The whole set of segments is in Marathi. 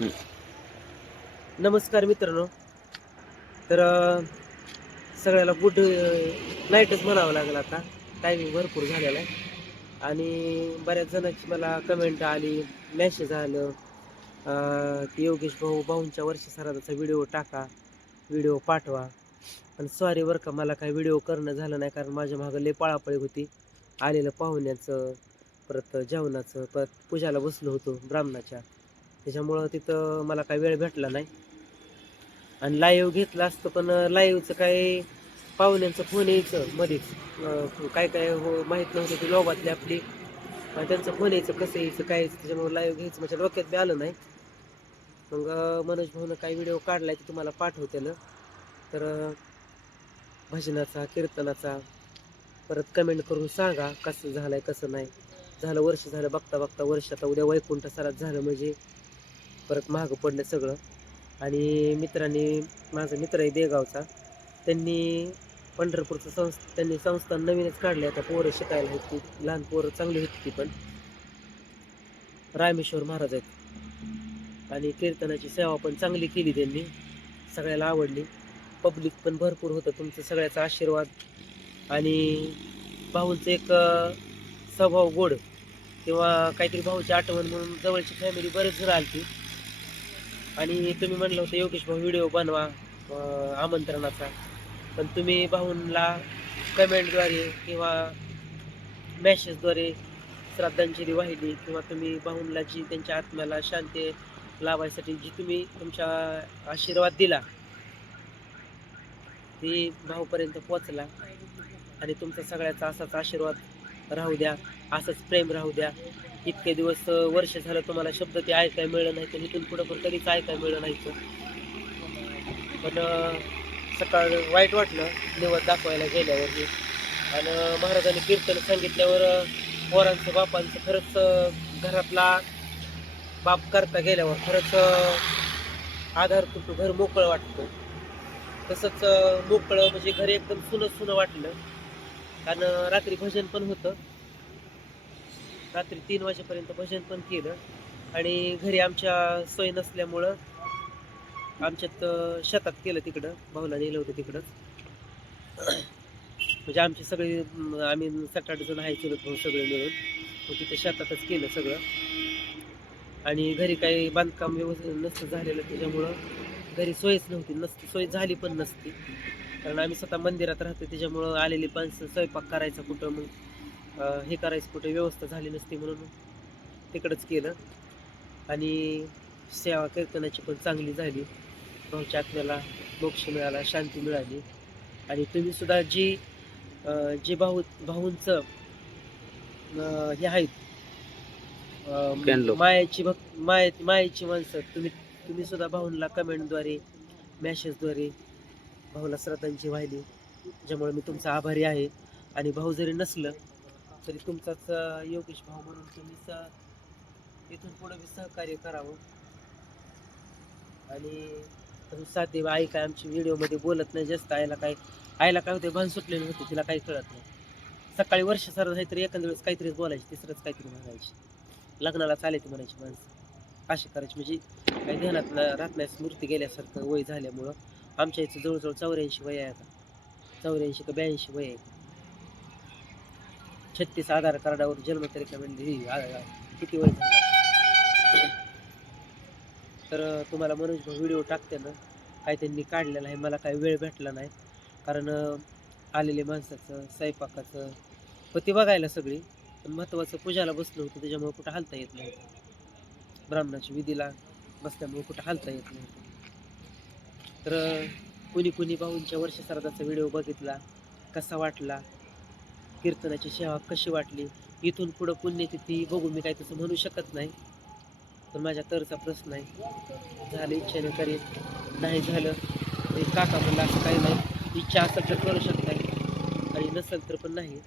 हं. नमस्कार मित्रांनो. तर सगळ्याला गुड नाईटच म्हणावं लागेल आता. टायमिंग भरपूर झालेला आहे आणि बऱ्याच जणांची मला कमेंट आली, मेसेज आलं की योगेश भाऊंच्या वर्षश्राद्धाचा व्हिडिओ टाका, व्हिडिओ पाठवा. पण सॉरी बरं का, मला काही व्हिडिओ करणं झालं नाही कारण माझ्या मागं लय पळापळी होती. आलेलं पाहुण्याचं, परत जेवणाचं, परत पूजाला बसलो होतो ब्राह्मणाच्या. त्याच्यामुळं तिथं मला काही वेळ भेटला नाही. आणि लाईव्ह घेतलं असतं पण लाईव्हचं काय पाहुण्यांचं फोन यायचं मध्येच. काय काय माहीत नव्हतं ती लोबातली आपली. आणि त्यांचं फोन यायचं, कसं यायचं, काय यायचं, त्याच्यामुळे लाईव्ह घ्यायचं माझ्या डोक्यात बी आलं नाही. मग मनोज भाऊनं काही व्हिडिओ काढलाय ते तुम्हाला पाठवतेलं. तर भजनाचा, कीर्तनाचा परत कमेंट करून सांगा कसं झालंय कसं नाही. झालं वर्ष, झालं बघता बघता वर्ष. आता उद्या वैकुंठ सरात झालं म्हणजे परत मागं पडलं सगळं. आणि मित्रांनी, माझा मित्र आहे देगावचा, त्यांनी पंढरपूरचं त्यांनी संस्थान नवीनच काढले. आता पोरं शिकायला आहेत, ती लहान पोरं चांगली होती ती पण. रामेश्वर महाराज आहेत आणि कीर्तनाची सेवा पण चांगली केली त्यांनी, सगळ्याला आवडली. पब्लिक पण भरपूर होतं. तुमचं सगळ्याचा आशीर्वाद आणि भाऊंचं एक स्वभाव गोड किंवा काहीतरी भाऊची आठवण म्हणून जवळची फॅमिली बरेच जण आली. आणि तुम्ही म्हणलं होतं योगेश भाऊ व्हिडिओ बनवा आमंत्रणाचा, पण तुम्ही भाऊंला कमेंटद्वारे किंवा मेसेजद्वारे श्रद्धांजली वाहिली किंवा तुम्ही भाऊंला जी त्यांच्या आत्म्याला शांती लावायसाठी जी तुम्ही तुमचा आशीर्वाद दिला ती भाऊपर्यंत पोचला. आणि तुमचा सगळ्याचा असाच आशीर्वाद राहू द्या, असंच प्रेम राहू द्या. इतके दिवस वर्ष झालं तुम्हाला शब्द ते ऐकायला मिळलं नाही, तर इथून पुढं पण कधीच ऐकायला मिळलं नाही. पण सकाळ वाईट वाटलं निवड दाखवायला गेल्यावरही. आणि महाराजांनी कीर्तन सांगितल्यावर पोरांचं बापांचं खरंच घरातला बाप करता गेल्यावर खरंच आधार तुटतो, घर मोकळं वाटतं. तसंच मोकळं म्हणजे घर एकदम सुनं सुनं वाटलं. कारण रात्री भजन पण होतं, रात्री 3 वाजेपर्यंत भजन पण केलं. आणि घरी आमच्या सोय नसल्यामुळं आमच्यात शेतात केलं, तिकडं भाऊला नेलं होतं तिकडंच. म्हणजे आमचे सगळे आम्ही 7-8 जण आहे चुलत भाऊ सगळे मिळून. मग तिथे शेतातच केलं सगळं. आणि घरी काही बांधकाम व्यवस्थित नसतं झालेलं, त्याच्यामुळं घरी सोयच नव्हती, सोय झाली पण नसती. कारण आम्ही स्वतः मंदिरात राहतो, त्याच्यामुळं आलेली माणसं स्वयंपाक करायचा कुठं, मग हे करायचं कुठं, व्यवस्था झाली नसती म्हणून तिकडंच केलं. आणि सेवा कीर्तनाची पण चांगली झाली. भाऊच्या आत्म्याला मोक्ष मिळाला, शांती मिळाली. आणि तुम्ही सुद्धा जे भाऊंचं हे आहेत फॅन लोक. मायेची माणसं, तुम्ही सुद्धा भाऊंला कमेंटद्वारे, मेसेजद्वारे भाऊला श्रद्धांजली वाहिली, ज्यामुळे मी तुमचा आभारी आहे. आणि भाऊ जरी नसलं तरी तुमचाच योगेश भाऊ म्हणून तुम्ही इथून पुढे बी सहकार्य करावं. आणि साथ देवा. आई काय आमची व्हिडिओमध्ये बोलत नाही जास्त. आईला काय होते, भान सुटलेली होती, तिला काही कळत नाही. सकाळी वर्ष सर काहीतरी एखाद्या वेळेस काहीतरीच बोलायची, तिसरंच काहीतरी म्हणायची. लग्नाला चालायची म्हणायची माणसं, अशी करायची. म्हणजे काही ध्यानात राहत नाही, स्मृती गेल्यासारखं वय झाल्यामुळं. आमच्या इथं जवळजवळ 84 वय आहे आता, 84 का 82 वय आहे. 36 आधार कार्डावर जन्मतारीख म्हणजे किती वय झालं. तर तुम्हाला मनोज भाऊ व्हिडिओ टाकते ना, काय त्यांनी काढलेलं आहे. मला काही वेळ भेटला नाही कारण आलेले माणसाचं, स्वयंपाकाचं होती बघायला सगळी. पण महत्त्वाचं पूजाला बसलो होतो, त्याच्यामुळे कुठं हालता येत नाही. ब्राह्मणाच्या विधीला बसल्यामुळे कुठं हालता येत नाही. तर कुणी भाऊंच्या वर्षश्राद्धाचा व्हिडिओ बघितला, कसा वाटला, कीर्तनाची सेवा कशी वाटली, इथून पुढं पुण्यतिथी बघू, मी काही तसं म्हणू शकत नाही. पण माझ्या तरचा प्रश्न आहे, झालं इच्छेने करीन, नाही झालं तरी काका म्हणलं असं काही नाही. इच्छा असेल तर करू शकताय आणि नसेल तर पण नाही,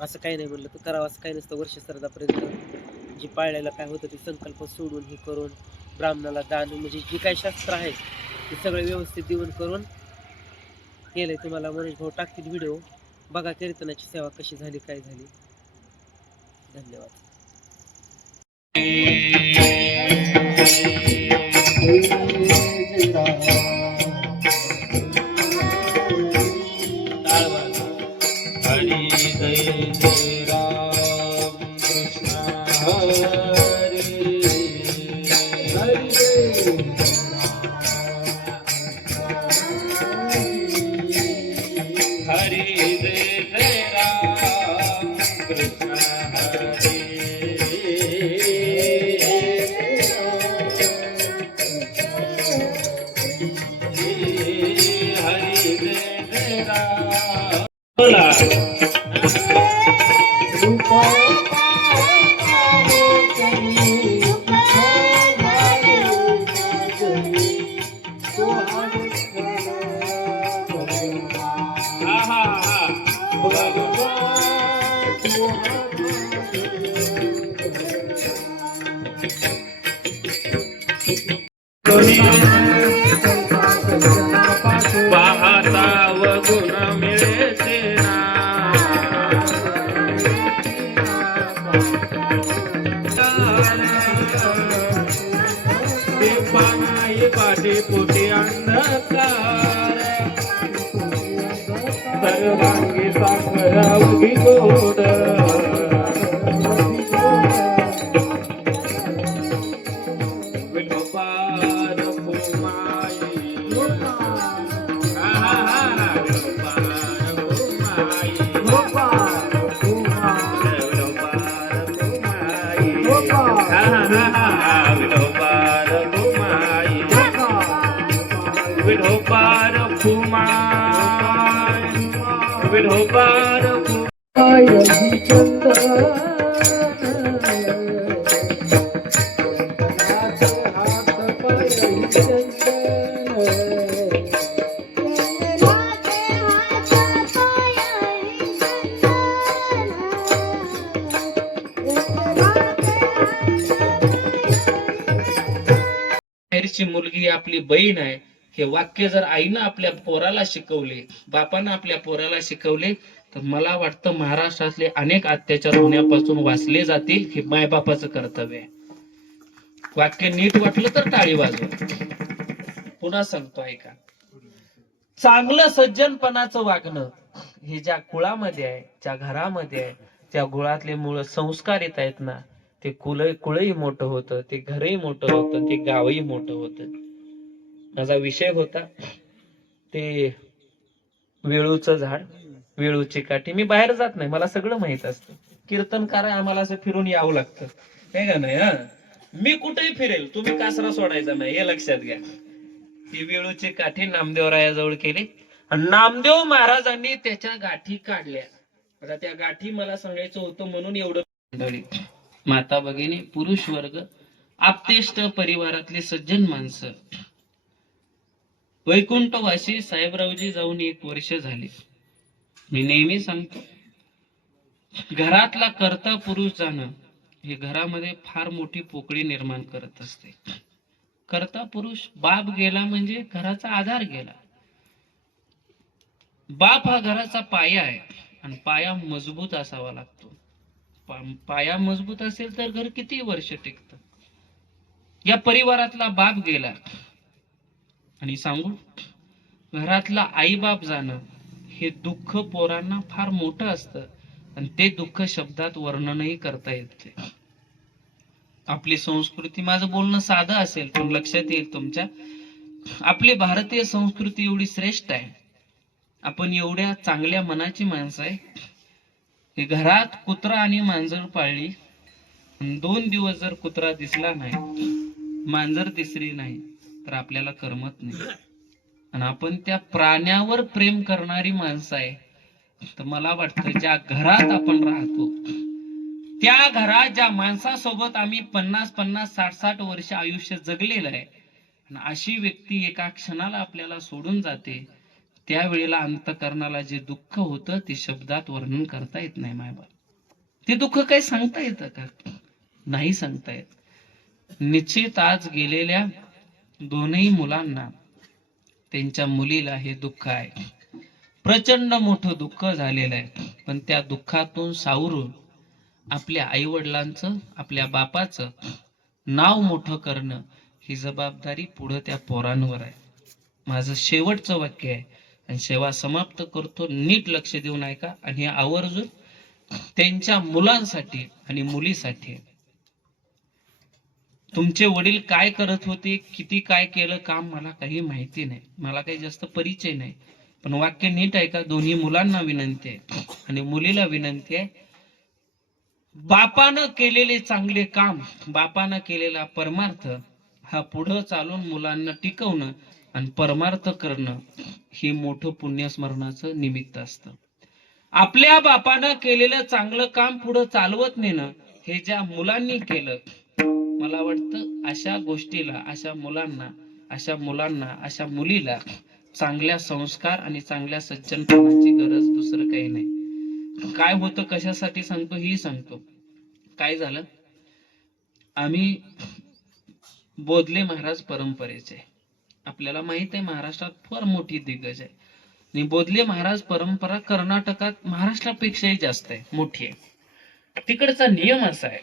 असं काही नाही म्हणलं तर करावं असं काही नसतं. वर्षश्राद्धापर्यंत जी पाळलेलं काय होतं ते संकल्प सोडून हे करून ब्राह्मणाला दान, म्हणजे जी काही शास्त्र आहे ते सगळे व्यवस्थित देऊन करून केलंय. तुम्हाला मनोज भाऊ टाकतील व्हिडिओ, बघा कीर्तनाची सेवा कशी झाली, काय झाली. धन्यवाद. बोला. हा हा हा. पाहता व गुण मिळते ना. ते पानाई पाठी पोटी अंधकार सर्वांगी साखर अवघी गोड. विठोबार फुमाई. विठोबार फुमाई. विठोबार बाहेरची मुलगी आपली बहीण आहे हे वाक्य जर आईनं आपल्या पोराला शिकवले, बापानं आपल्या पोराला शिकवले, तर मला वाटतं महाराष्ट्रातले अनेक अत्याचार होण्यापासून वाचले जातील. हे मायबापाचं कर्तव्य आहे. वाक्य नीट वाटलं तर टाळी वाजवा. पुन्हा सांगतो ऐका. चांगलं सज्जनपणाचं वागणं हे ज्या कुळामध्ये आहे, ज्या घरामध्ये आहे, त्या कुळातले मूळ संस्कार येत आहेत ना, ते कुळही मोठं होतं, ते घरही मोठं होतं, ते गावही मोठं होतं. माझा विषय होता ते वेळूचं झाड, वेळूची काठी. मी बाहेर जात नाही, मला सगळं माहित असतं. कीर्तनकार आम्हाला असं फिरून यावं लागतं, हे का नाही? हा, मी कुठेही फिरेल, तुम्ही कासरा सोडायचा नाही, हे लक्षात घ्या. ती वेळूची काठी नामदेवरायाजवळ केली आणि नामदेव महाराजांनी त्याच्या गाठी काढल्या. आता त्या गाठी मला सांगायचं होतं म्हणून एवढं. माता भगिनी, पुरुष वर्ग, आप्तेष्ट परिवारातले सज्जन माणसं, वैकुंठवासी साहेबरावजी जाऊन 1 वर्ष झाले. मी नेहमी सांगतो, घरातला कर्ता पुरुष जाणं हे घरामध्ये फार मोठी पोकळी निर्माण करत असते. कर्ता पुरुष, बाप गेला म्हणजे घराचा आधार गेला. बाप हा घराचा पाया आहे आणि पाया मजबूत असावा लागतो. पाया मजबूत असेल तर घर किती वर्ष टिकतं. या परिवारातला बाप गेला आणि सांगू, घरातला आई बाप जाणं हे दुःख पोरांना फार मोठं असतं आणि ते दुःख शब्दात वर्णनही करता येते. आपली संस्कृती, माझं बोलणं साधं असेल पण लक्षात येईल तुमच्या, आपली भारतीय संस्कृती एवढी श्रेष्ठ आहे, आपण एवढ्या चांगल्या मनाची माणसं आहे की घरात कुत्रा आणि मांजर पाळली, 2 दिवस जर कुत्रा दिसला नाही, मांजर दिसली नाही, तर आपल्याला करमत नाही. आणि आपण त्या प्राण्यावर प्रेम करणारी माणसं आहे. तर मला वाटतं ज्या घरात आपण राहतो, त्या घरात ज्या माणसासोबत आम्ही 50-50, 60-60 वर्ष आयुष्य जगलेलं आहे, आणि अशी व्यक्ती एका क्षणाला आपल्याला सोडून जाते, त्यावेळेला अंतकरणाला जे दुःख होतं ते शब्दात वर्णन करता येत नाही. मायबाप, ते दुःख काही सांगता येतं का? नाही सांगता येत. निश्चित आज गेलेल्या 2ही मुलांना, त्यांच्या मुलीला हे दुःख आहे, प्रचंड मोठं दुःख झालेलं आहे. पण त्या दुःखातून सावरून आपल्या आई वडिलांचं, आपल्या बापाचं नाव मोठं करणं ही जबाबदारी पुढे त्या पोरांवर आहे. माझं शेवटचं वाक्य आहे आणि सेवा समाप्त करतो. नीट लक्ष देऊन ऐका आणि हे आवर्जून त्यांच्या मुलांसाठी आणि मुलीसाठी. तुमचे वडील काय करत होते, किती काय केलं काम, मला काही माहिती नाही, मला काही जास्त परिचय नाही, पण वाक्य नीट ऐका. 2ही मुलांना विनंती आहे आणि मुलीला विनंती आहे, बापानं केलेले चांगले काम, बापानं केलेला परमार्थ हा पुढं चालून मुलांना टिकवणं आणि परमार्थ करणं हे मोठं पुण्यस्मरणाचं निमित्त असतं. आपल्या बापानं केलेलं चांगलं काम पुढे चालवत नेणं हे ज्या मुलांनी केलं, मला वाटतं अशा गोष्टीला, अशा मुलांना अशा मुलीला चांगल्या संस्कार आणि चांगल्या सज्जनपणाची गरज दुसरं काही नाही. काय होतं, कशासाठी सांगतो ही सांगतो. काय झालं, आम्ही बोधले महाराज परंपरेचे, आपल्याला माहित आहे महाराष्ट्रात फार मोठी दिग्गज आहे. आणि बोधले महाराज परंपरा कर्नाटकात महाराष्ट्रापेक्षाही जास्त आहे, मोठी आहे. तिकडचा नियम असा आहे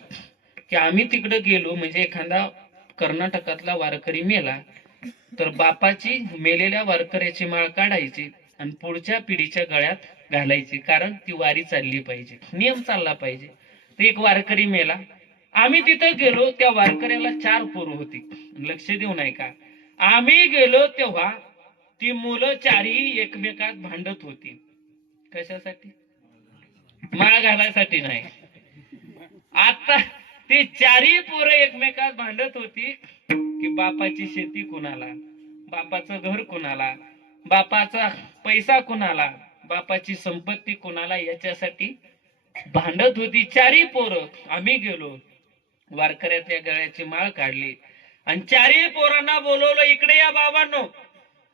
की आम्ही तिकडे गेलो म्हणजे एखादा कर्नाटकातला वारकरी मेला तर बापाची, मेलेल्या वारकऱ्याची माळ काढायची आणि पुढच्या पिढीच्या गळ्यात घालायची, कारण ती वारी चालली पाहिजे, नियम चालला पाहिजे. तर एक वारकरी मेला, आम्ही तिथं गेलो, त्या वारकऱ्याला 4 पोरं होती. लक्ष देऊ नाही का, आम्ही गेलो तेव्हा ती मुलं 4ही एकमेकात भांडत होती. कशासाठी? माळ घालायसाठी नाही. आता ती 4ही पोरं एकमेकात भांडत होती की बापाची शेती कुणाला, बापाचं घर कुणाला, बापाचा पैसा कुणाला, बापाची संपत्ती कुणाला, याच्यासाठी भांडत होती 4ही पोरं. आम्ही गेलो, वारकऱ्यातल्या गळ्याची माळ काढली आणि 4ही पोरांना बोलवलं, इकडे या बाबांनो,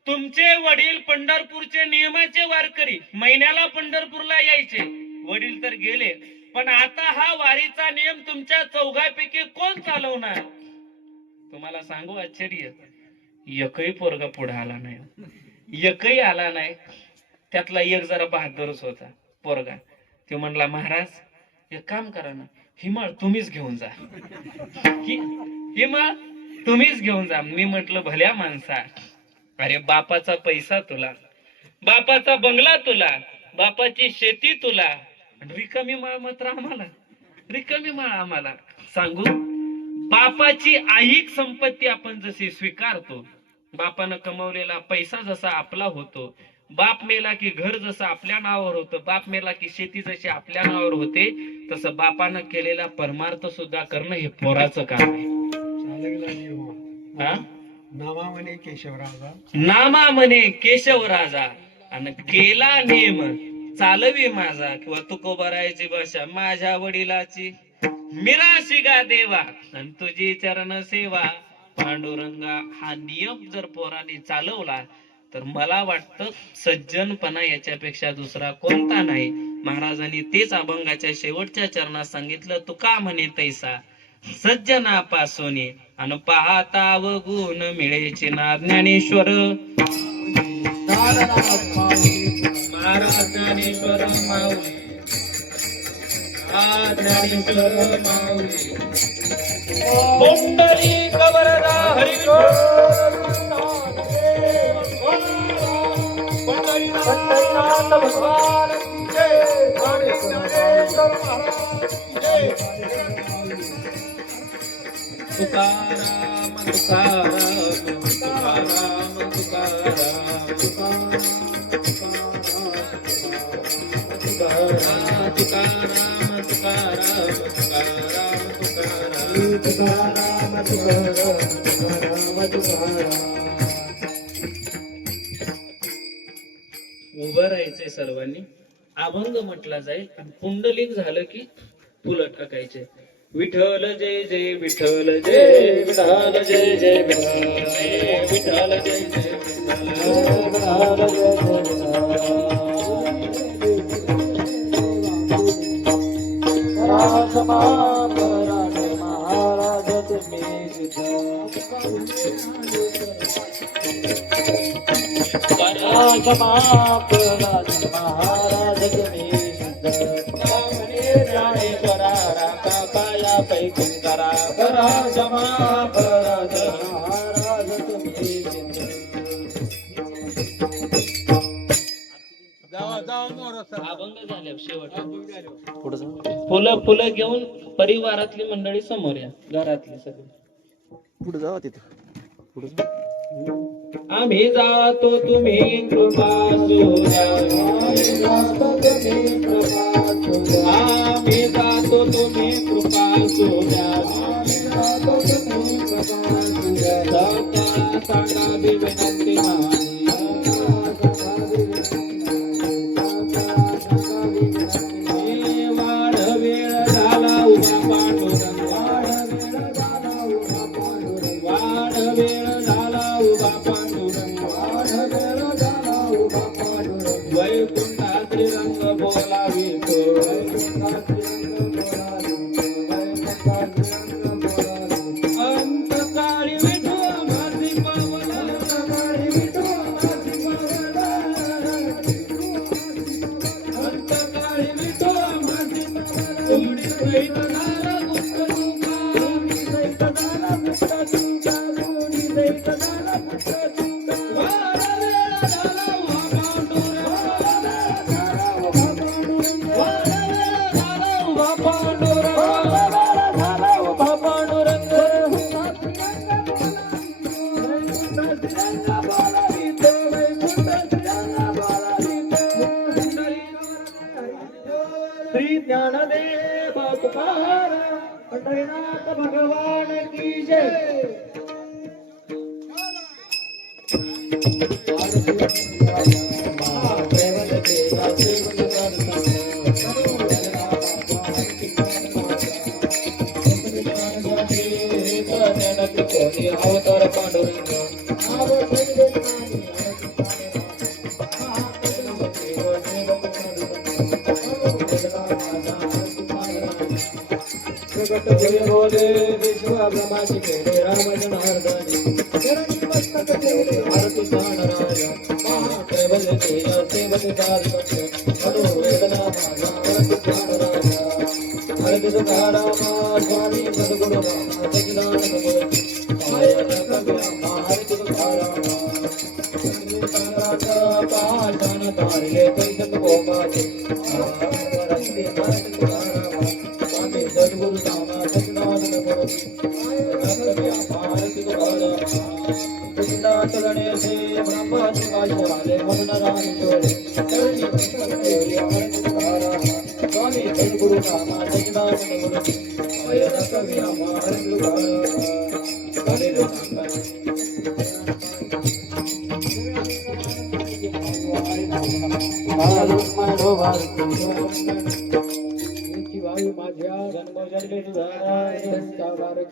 तुमचे वडील पंढरपूरचे नियमाचे वारकरी, महिन्याला पंढरपूरला यायचे, वडील तर गेले, पण आता हा वारीचा नियम तुमच्या 4घापैकी कोण चालवणार? तुम्हाला सांगू आश्चर्य, एकही पोरगा पुढे आला नाही, एकही आला नाही. त्यातला एक जरा बहादरच होता पोरगा. तो म्हणला, महाराज एक काम करा ना, हिमाळ तुम्हीच घेऊन जा, हिमाळ तुम्हीच घेऊन जा. मी म्हटलं, भल्या माणसा, अरे बापाचा पैसा तुला, बापाचा बंगला तुला, बापाची शेती तुला, रिकामी माळ मात्र आम्हाला, रिकामी माळ आम्हाला. सांगू, बापाची ऐहिक संपत्ती आपण जशी स्वीकारतो, बापानं कमवलेला पैसा जसा आपला होतो, बाप मेला की घर जसं आपल्या नावावर होतं, बाप मेला की शेती जशी आपल्या नावावर होते, तसं बापानं केलेला परमार्थ सुद्धा करणं हे पोराचं काम आहे. नामा म्हणे केशवराजा, नामा म्हणे केशवराजा, आणि केला नेम चालवी माझा, किंवा तुकोबारायची भाषा, माझ्या वडिलाची मिराशी गा देवा आणि तुझी चरण सेवा पांडुरंगा. हा नियम जर पोरांनी चालवला तर मला वाटतं सज्जनपणा याच्यापेक्षा दुसरा कोणता नाही. महाराजांनी तेच अभंगाच्या शेवटच्या चरणात सांगितलं, तुका म्हणे तैसा सज्जनापासून अन पाहता अवगुण मिळेचे ना ज्ञानेश्वर. महाराज ज्ञानेश्वर माऊली, ज्ञानेश्वर माऊली, पुंडली कवरदा पंढरीनाथ भगवान जय, ज्ञानेश्वर महाराज जय. तुकाराम तुकाराम तुकाराम तुकाराम तुकाराम तुकाराम तुकाराम तुकाराम तुकाराम. उभं राहायचंय सर्वांनी, अभंग म्हटला जाईल आणि पुंडलिक झालं की फुलं टाकायचे. विठ्ठल जय जय विठ्ठल जय, विठ्ठल जय जय विठ्ठल, विठ्ठल जय जय विठ्ठल, अभंग झाले शेवट. फुलं फुलं घेऊन परिवारातली मंडळी समोर या, घरातली सगळी पुढे जावा तिथे. आम्ही जातो तुम्ही कृपा सोया, आम्ही जातो तुम्ही कृपा सोया, सांगावी विनंती माझी, श्री ज्ञानदेव तुकाराम पंढरीनाथ भगवान की जय. अवतार पांडुरंग प्रगट जय बोले विश्व ब्रह्माची खेळे राम जनार्दनी चरणी मस्तक ठेवले आरती नारायण महाप्रबल केला सेवक दास अनु वेदना माझा आरती नारायण हरति तुकाराम स्वामी सद्गुरु रामा सच्चिदानंद मूर्ति आया कव्या हरति तुकाराम पाषाण तारिले कैसत गोपाचे हरति तुकाराम स्वामी सद्गुरु रामा सच्चिदानंद मूर्ति आया भारती तुकाराम कृष्णात गणेशे ब्रह्मा शिवाय मगन रामेश्वरे चरणी हरति तुकाराम स्वामी सद्गुरु रामा सच्चिदानंद मूर्ति आया कव्या भारती तुकाराम हरे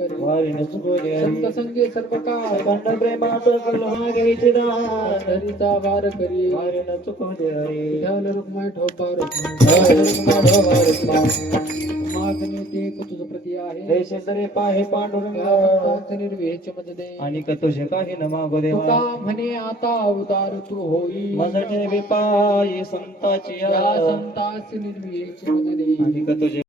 संत संगे सर्व काय कंड प्रेमाचं कलहा घ्यायचे दान हरिचा वार करी वारे न चुको दे विठ्ठल रुक्माई ठोपा मागणे ते तुझ प्रती आहे हे शेंदरे पाहे पांडुरंग निर्वेच मत दे आणि तुझे काही न मागो दे तुका म्हणे आता अवतार तू होई मजटे विपाई संताची या संतास निर्वेच मत दे आणि तुझे